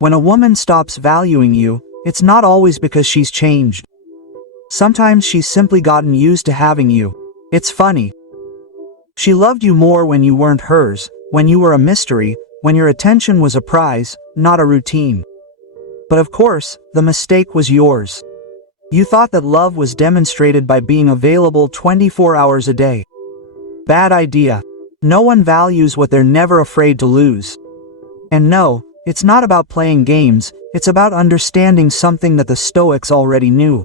When a woman stops valuing you, it's not always because she's changed. Sometimes she's simply gotten used to having you. It's funny. She loved you more when you weren't hers, when you were a mystery, when your attention was a prize, not a routine. But of course, the mistake was yours. You thought that love was demonstrated by being available 24 hours a day. Bad idea. No one values what they're never afraid to lose. And no, it's not about playing games, it's about understanding something that the Stoics already knew.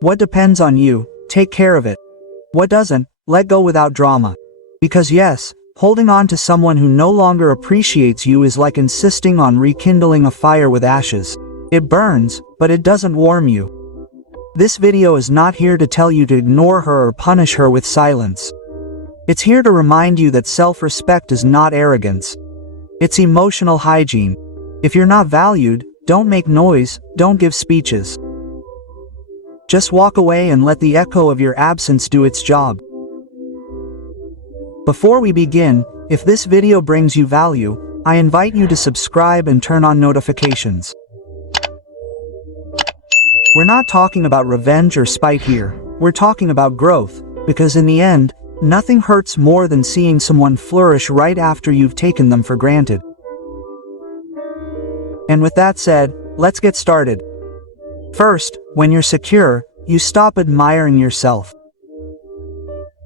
What depends on you, take care of it. What doesn't, let go without drama. Because yes, holding on to someone who no longer appreciates you is like insisting on rekindling a fire with ashes. It burns, but it doesn't warm you. This video is not here to tell you to ignore her or punish her with silence. It's here to remind you that self-respect is not arrogance. It's emotional hygiene. If you're not valued, don't make noise, don't give speeches. Just walk away and let the echo of your absence do its job. Before we begin, if this video brings you value, I invite you to subscribe and turn on notifications. We're not talking about revenge or spite here, we're talking about growth, because in the end, nothing hurts more than seeing someone flourish right after you've taken them for granted. And with that said, let's get started. First, when you're secure, you stop admiring yourself.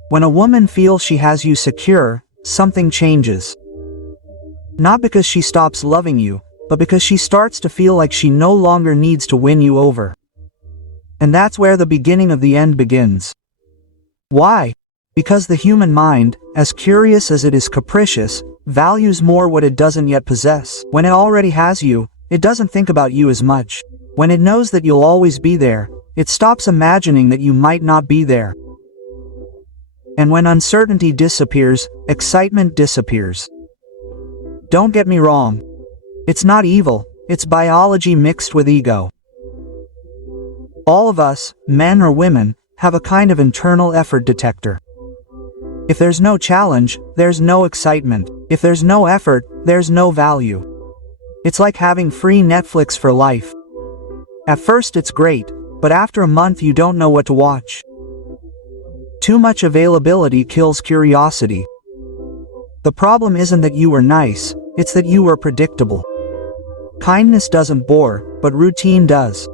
When a woman feels she has you secure, something changes. Not because she stops loving you, but because she starts to feel like she no longer needs to win you over. And that's where the beginning of the end begins. Why? Because the human mind, as curious as it is capricious, values more what it doesn't yet possess. When it already has you, it doesn't think about you as much. When it knows that you'll always be there, it stops imagining that you might not be there. And when uncertainty disappears, excitement disappears. Don't get me wrong. It's not evil, it's biology mixed with ego. All of us, men or women, have a kind of internal effort detector. If there's no challenge, there's no excitement. If there's no effort, there's no value. It's like having free Netflix for life. At first it's great, but after a month you don't know what to watch. Too much availability kills curiosity. The problem isn't that you were nice, it's that you were predictable. Kindness doesn't bore, but routine does.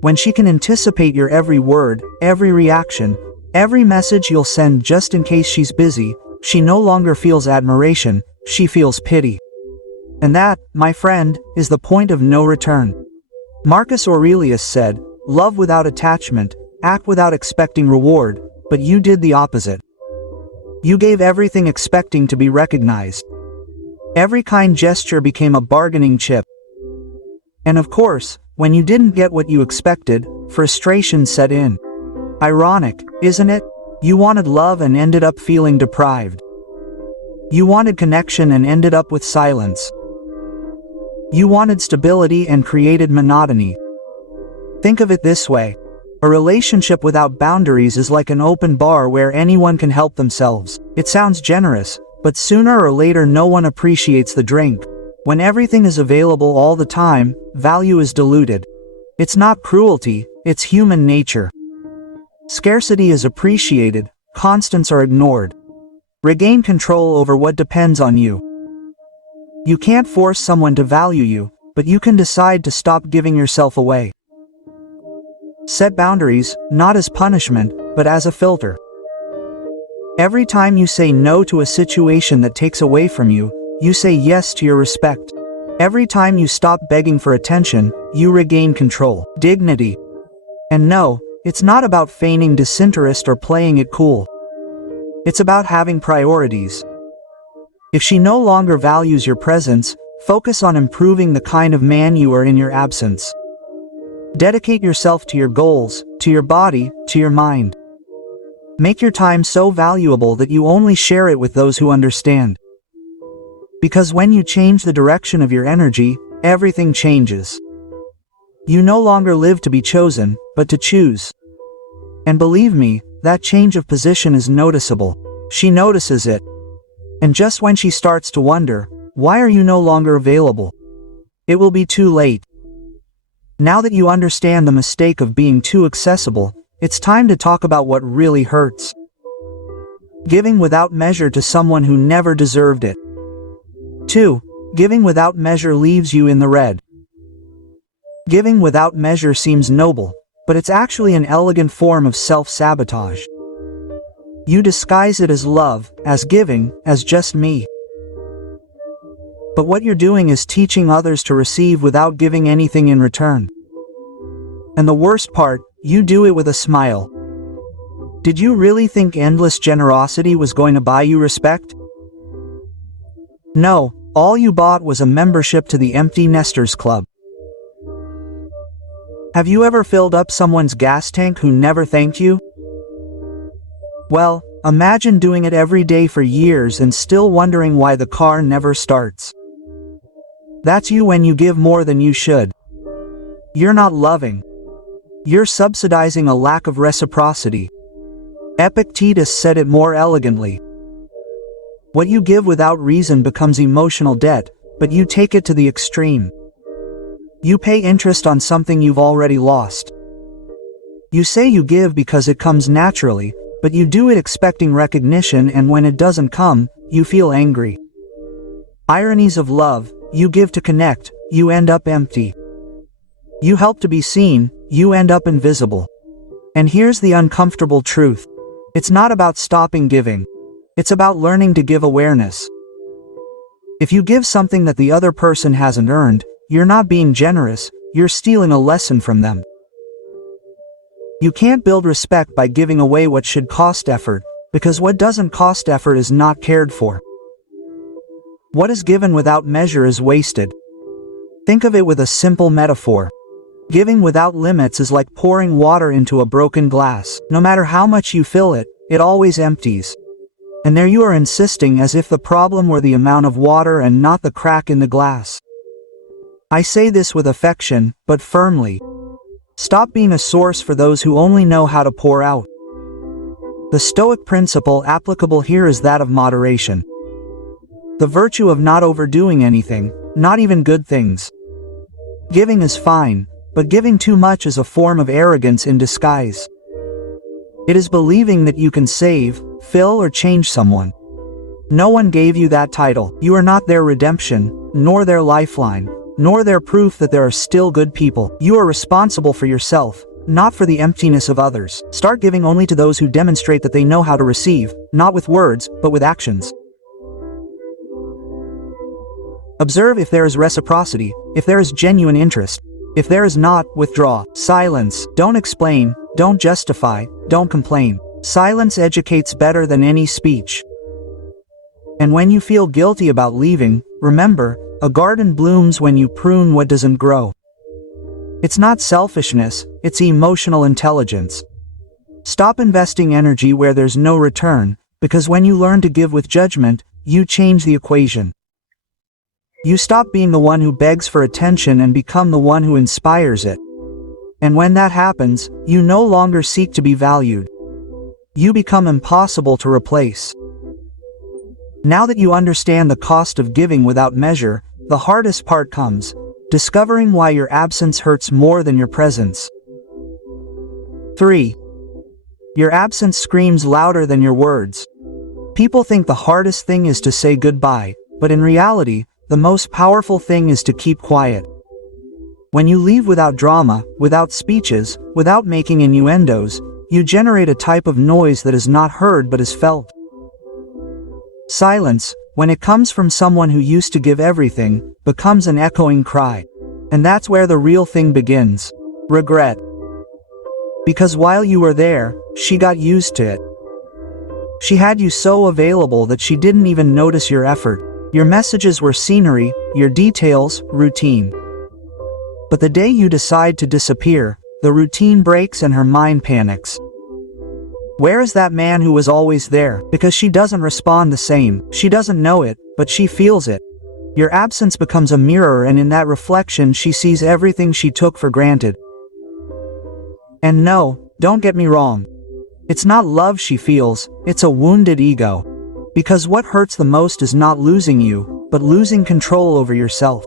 When she can anticipate your every word, every reaction, every message you'll send just in case she's busy, she no longer feels admiration, she feels pity. And that, my friend, is the point of no return. Marcus Aurelius said, "Love without attachment, act without expecting reward," but you did the opposite. You gave everything expecting to be recognized. Every kind gesture became a bargaining chip. And of course, when you didn't get what you expected, frustration set in. Ironic, isn't it? You wanted love and ended up feeling deprived. You wanted connection and ended up with silence. You wanted stability and created monotony. Think of it this way. A relationship without boundaries is like an open bar where anyone can help themselves. It sounds generous, but sooner or later no one appreciates the drink. When everything is available all the time, value is diluted. It's not cruelty, it's human nature. Scarcity is appreciated, constants are ignored. Regain control over what depends on you. You can't force someone to value you, but you can decide to stop giving yourself away. Set boundaries, not as punishment, but as a filter. Every time you say no to a situation that takes away from you, you say yes to your respect. Every time you stop begging for attention, you regain control, dignity. And no, it's not about feigning disinterest or playing it cool. It's about having priorities. If she no longer values your presence, focus on improving the kind of man you are in your absence. Dedicate yourself to your goals, to your body, to your mind. Make your time so valuable that you only share it with those who understand. Because when you change the direction of your energy, everything changes. You no longer live to be chosen, but to choose. And believe me, that change of position is noticeable. She notices it. And just when she starts to wonder, why are you no longer available? It will be too late. Now that you understand the mistake of being too accessible, it's time to talk about what really hurts. Giving without measure to someone who never deserved it. 2. Giving without measure leaves you in the red. Giving without measure seems noble, but it's actually an elegant form of self-sabotage. You disguise it as love, as giving, as just me. But what you're doing is teaching others to receive without giving anything in return. And the worst part, you do it with a smile. Did you really think endless generosity was going to buy you respect? No, all you bought was a membership to the Empty Nesters Club. Have you ever filled up someone's gas tank who never thanked you? Well, imagine doing it every day for years and still wondering why the car never starts. That's you when you give more than you should. You're not loving. You're subsidizing a lack of reciprocity. Epictetus said it more elegantly. What you give without reason becomes emotional debt, but you take it to the extreme. You pay interest on something you've already lost. You say you give because it comes naturally, but you do it expecting recognition, and when it doesn't come, you feel angry. Ironies of love: you give to connect, you end up empty. You help to be seen, you end up invisible. And here's the uncomfortable truth. It's not about stopping giving. It's about learning to give awareness. If you give something that the other person hasn't earned, you're not being generous, you're stealing a lesson from them. You can't build respect by giving away what should cost effort, because what doesn't cost effort is not cared for. What is given without measure is wasted. Think of it with a simple metaphor. Giving without limits is like pouring water into a broken glass. No matter how much you fill it, it always empties. And there you are insisting as if the problem were the amount of water and not the crack in the glass. I say this with affection, but firmly. Stop being a source for those who only know how to pour out. The Stoic principle applicable here is that of moderation. The virtue of not overdoing anything, not even good things. Giving is fine, but giving too much is a form of arrogance in disguise. It is believing that you can save, fill, or change someone. No one gave you that title. You are not their redemption, nor their lifeline, nor their proof that there are still good people. You are responsible for yourself, not for the emptiness of others. Start giving only to those who demonstrate that they know how to receive, not with words, but with actions. Observe if there is reciprocity, if there is genuine interest. If there is not, withdraw. Silence. Don't explain, don't justify, don't complain. Silence educates better than any speech. And when you feel guilty about leaving, remember, a garden blooms when you prune what doesn't grow. It's not selfishness, it's emotional intelligence. Stop investing energy where there's no return, because when you learn to give with judgment, you change the equation. You stop being the one who begs for attention and become the one who inspires it. And when that happens, you no longer seek to be valued. You become impossible to replace. Now that you understand the cost of giving without measure, the hardest part comes: discovering why your absence hurts more than your presence. 3. Your absence screams louder than your words. People think the hardest thing is to say goodbye, but in reality, the most powerful thing is to keep quiet. When you leave without drama, without speeches, without making innuendos, you generate a type of noise that is not heard but is felt. Silence, when it comes from someone who used to give everything, becomes an echoing cry. And that's where the real thing begins: regret. Because while you were there, she got used to it. She had you so available that she didn't even notice your effort. Your messages were scenery, your details, routine. But the day you decide to disappear, the routine breaks and her mind panics. Where is that man who was always there? Because she doesn't respond the same. She doesn't know it, but she feels it. Your absence becomes a mirror, and in that reflection she sees everything she took for granted. And no, don't get me wrong. It's not love she feels, it's a wounded ego. Because what hurts the most is not losing you, but losing control over yourself.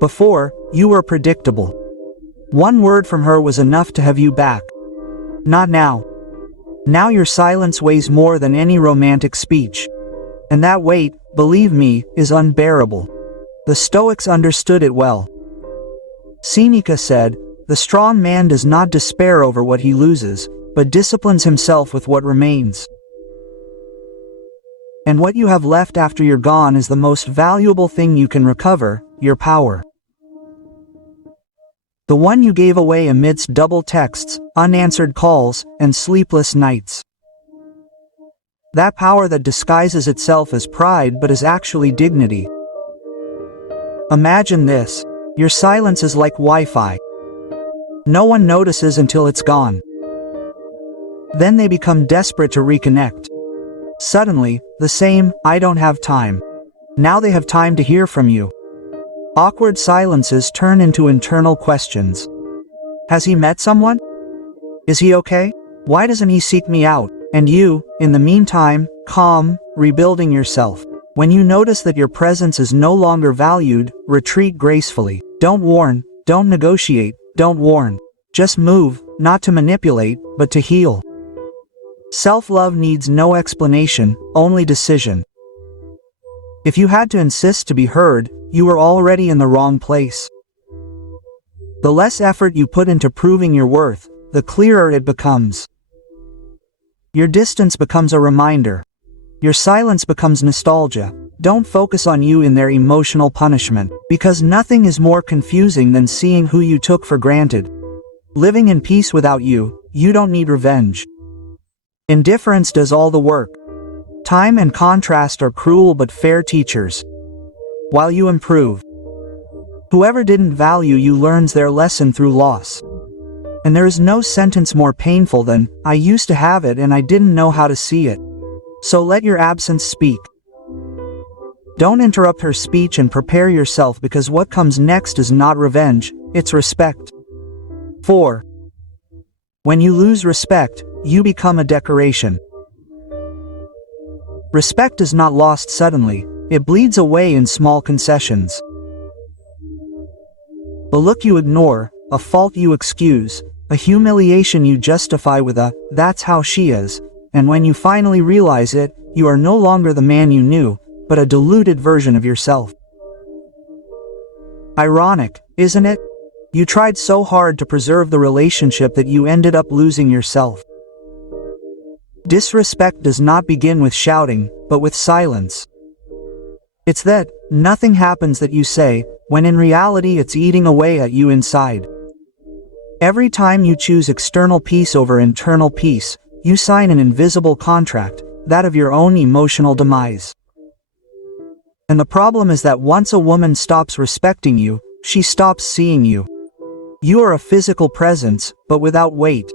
Before, you were predictable. One word from her was enough to have you back. Not now. Now your silence weighs more than any romantic speech. And that weight, believe me, is unbearable. The Stoics understood it well. Seneca said, "The strong man does not despair over what he loses, but disciplines himself with what remains." And what you have left after you're gone is the most valuable thing you can recover, your power. The one you gave away amidst double texts, unanswered calls, and sleepless nights. That power that disguises itself as pride but is actually dignity. Imagine this. Your silence is like Wi-Fi. No one notices until it's gone. Then they become desperate to reconnect. Suddenly, the same, "I don't have time." Now they have time to hear from you. Awkward silences turn into internal questions. Has he met someone? Is he okay? Why doesn't he seek me out? And you, in the meantime, calm, rebuilding yourself. When you notice that your presence is no longer valued, retreat gracefully. Don't warn, don't negotiate, don't warn. Just move, not to manipulate, but to heal. Self-love needs no explanation, only decision. If you had to insist to be heard, you were already in the wrong place. The less effort you put into proving your worth, the clearer it becomes. Your distance becomes a reminder. Your silence becomes nostalgia. Don't focus on you in their emotional punishment, because nothing is more confusing than seeing who you took for granted. Living in peace without you, you don't need revenge. Indifference does all the work. Time and contrast are cruel but fair teachers. While you improve, whoever didn't value you learns their lesson through loss. And there is no sentence more painful than, "I used to have it and I didn't know how to see it." So let your absence speak. Don't interrupt her speech and prepare yourself, because what comes next is not revenge, it's respect. 4. When you lose respect, you become a decoration. Respect is not lost suddenly, it bleeds away in small concessions. A look you ignore, a fault you excuse, a humiliation you justify with a, "That's how she is," and when you finally realize it, you are no longer the man you knew, but a diluted version of yourself. Ironic, isn't it? You tried so hard to preserve the relationship that you ended up losing yourself. Disrespect does not begin with shouting, but with silence. It's that nothing happens that you say, when in reality it's eating away at you inside. Every time you choose external peace over internal peace, you sign an invisible contract, that of your own emotional demise. And the problem is that once a woman stops respecting you, she stops seeing you. You are a physical presence, but without weight.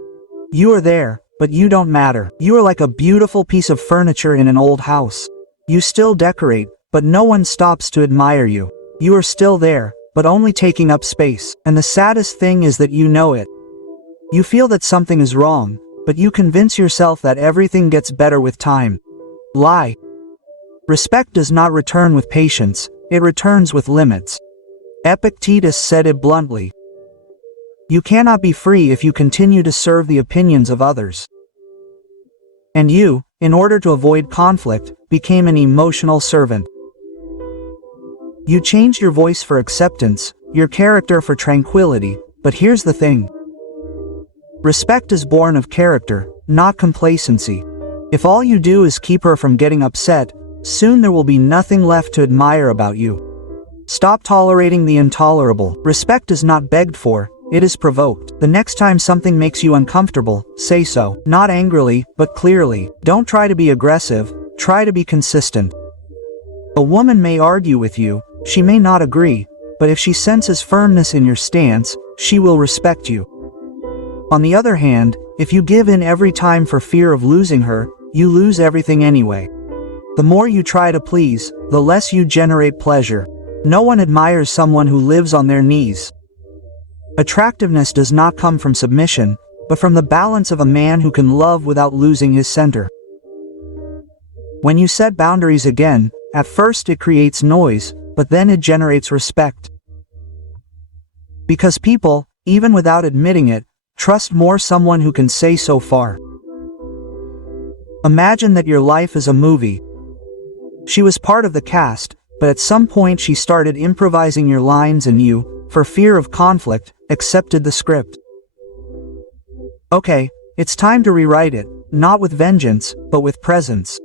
You are there, but you don't matter. You are like a beautiful piece of furniture in an old house. You still decorate, but no one stops to admire you. You are still there, but only taking up space. And the saddest thing is that you know it. You feel that something is wrong, but you convince yourself that everything gets better with time. Lie. Respect does not return with patience, it returns with limits. Epictetus said it bluntly. You cannot be free if you continue to serve the opinions of others. And you, in order to avoid conflict, became an emotional servant. You changed your voice for acceptance, your character for tranquility, but here's the thing. Respect is born of character, not complacency. If all you do is keep her from getting upset, soon there will be nothing left to admire about you. Stop tolerating the intolerable. Respect is not begged for, it is provoked. The next time something makes you uncomfortable, say so. Not angrily, but clearly. Don't try to be aggressive, try to be consistent. A woman may argue with you, she may not agree, but if she senses firmness in your stance, she will respect you. On the other hand, if you give in every time for fear of losing her, you lose everything anyway. The more you try to please, the less you generate pleasure. No one admires someone who lives on their knees. Attractiveness does not come from submission, but from the balance of a man who can love without losing his center. When you set boundaries again, at first it creates noise, but then it generates respect. Because people, even without admitting it, trust more someone who can say so far. Imagine that your life is a movie. She was part of the cast, but at some point she started improvising your lines and you, for fear of conflict, accepted the script. Okay, it's time to rewrite it, not with vengeance, but with presence.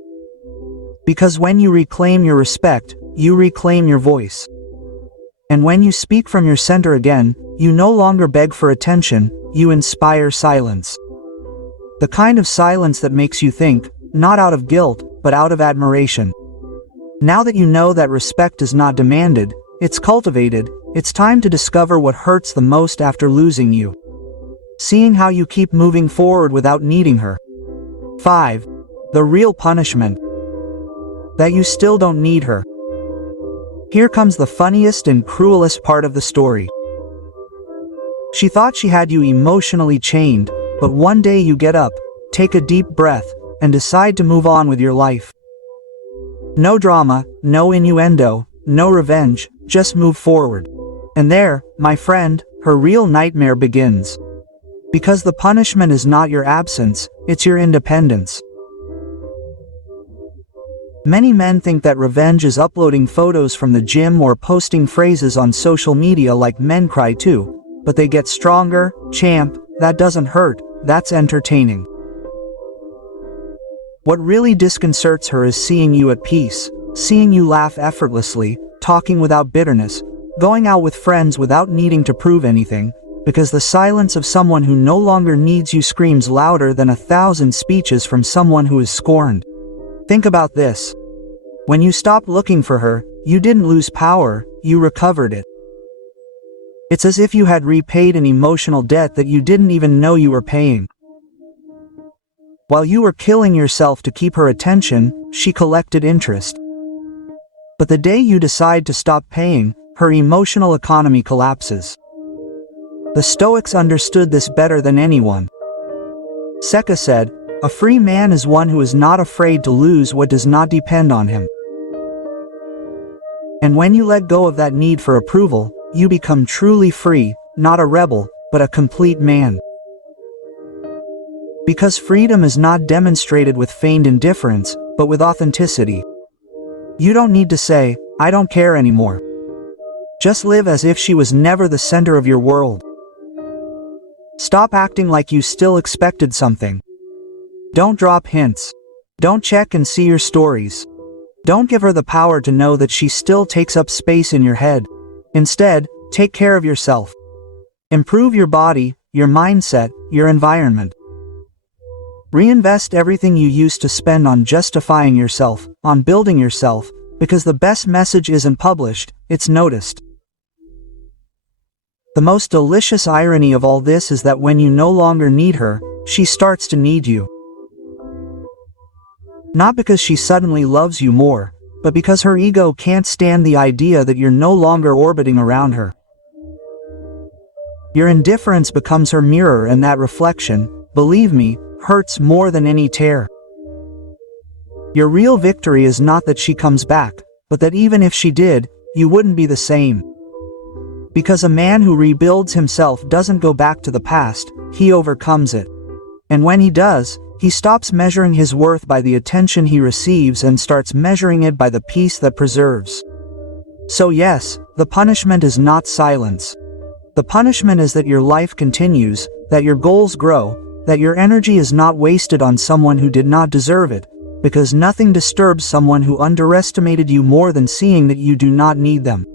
Because when you reclaim your respect, you reclaim your voice. And when you speak from your center again, you no longer beg for attention, you inspire silence. The kind of silence that makes you think, not out of guilt, but out of admiration. Now that you know that respect is not demanded, it's cultivated, it's time to discover what hurts the most after losing you. Seeing how you keep moving forward without needing her. 5. The real punishment. That you still don't need her. Here comes the funniest and cruelest part of the story. She thought she had you emotionally chained, but one day you get up, take a deep breath, and decide to move on with your life. No drama, no innuendo, no revenge, just move forward. And there, my friend, her real nightmare begins. Because the punishment is not your absence, it's your independence. Many men think that revenge is uploading photos from the gym or posting phrases on social media like men cry too, but they get stronger, champ, that doesn't hurt, that's entertaining. What really disconcerts her is seeing you at peace, seeing you laugh effortlessly, talking without bitterness, going out with friends without needing to prove anything, because the silence of someone who no longer needs you screams louder than 1,000 speeches from someone who is scorned. Think about this. When you stopped looking for her, you didn't lose power, you recovered it. It's as if you had repaid an emotional debt that you didn't even know you were paying. While you were killing yourself to keep her attention, she collected interest. But the day you decide to stop paying, her emotional economy collapses. The Stoics understood this better than anyone. Seneca said, "A free man is one who is not afraid to lose what does not depend on him." And when you let go of that need for approval, you become truly free, not a rebel, but a complete man. Because freedom is not demonstrated with feigned indifference, but with authenticity. You don't need to say, "I don't care anymore." Just live as if she was never the center of your world. Stop acting like you still expected something. Don't drop hints. Don't check and see your stories. Don't give her the power to know that she still takes up space in your head. Instead, take care of yourself. Improve your body, your mindset, your environment. Reinvest everything you used to spend on justifying yourself, on building yourself, because the best message isn't published, it's noticed. The most delicious irony of all this is that when you no longer need her, she starts to need you. Not because she suddenly loves you more, but because her ego can't stand the idea that you're no longer orbiting around her. Your indifference becomes her mirror, and that reflection, believe me, hurts more than any tear. Your real victory is not that she comes back, but that even if she did, you wouldn't be the same. Because a man who rebuilds himself doesn't go back to the past, he overcomes it. And when he does, he stops measuring his worth by the attention he receives and starts measuring it by the peace that preserves. So yes, the punishment is not silence. The punishment is that your life continues, that your goals grow, that your energy is not wasted on someone who did not deserve it, because nothing disturbs someone who underestimated you more than seeing that you do not need them.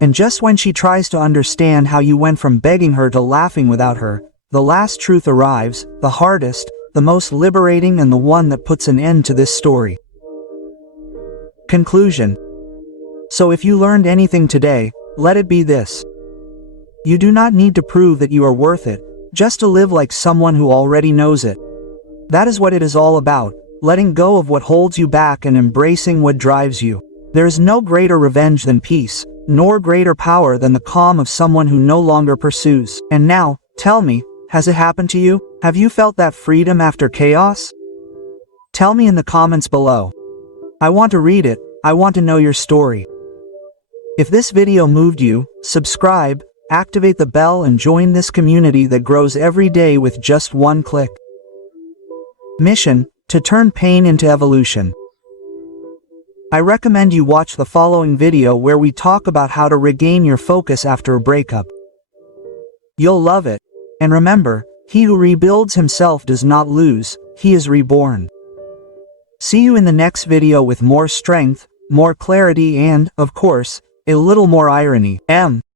And just when she tries to understand how you went from begging her to laughing without her, the last truth arrives, the hardest, the most liberating, and the one that puts an end to this story. Conclusion. So if you learned anything today, let it be this. You do not need to prove that you are worth it, just to live like someone who already knows it. That is what it is all about, letting go of what holds you back and embracing what drives you. There is no greater revenge than peace, nor greater power than the calm of someone who no longer pursues. And now, tell me, has it happened to you? Have you felt that freedom after chaos? Tell me in the comments below. I want to read it, I want to know your story. If this video moved you, subscribe, activate the bell and join this community that grows every day with just one click. Mission: to turn pain into evolution. I recommend you watch the following video where we talk about how to regain your focus after a breakup. You'll love it. And remember, he who rebuilds himself does not lose, he is reborn. See you in the next video with more strength, more clarity and, of course, a little more irony.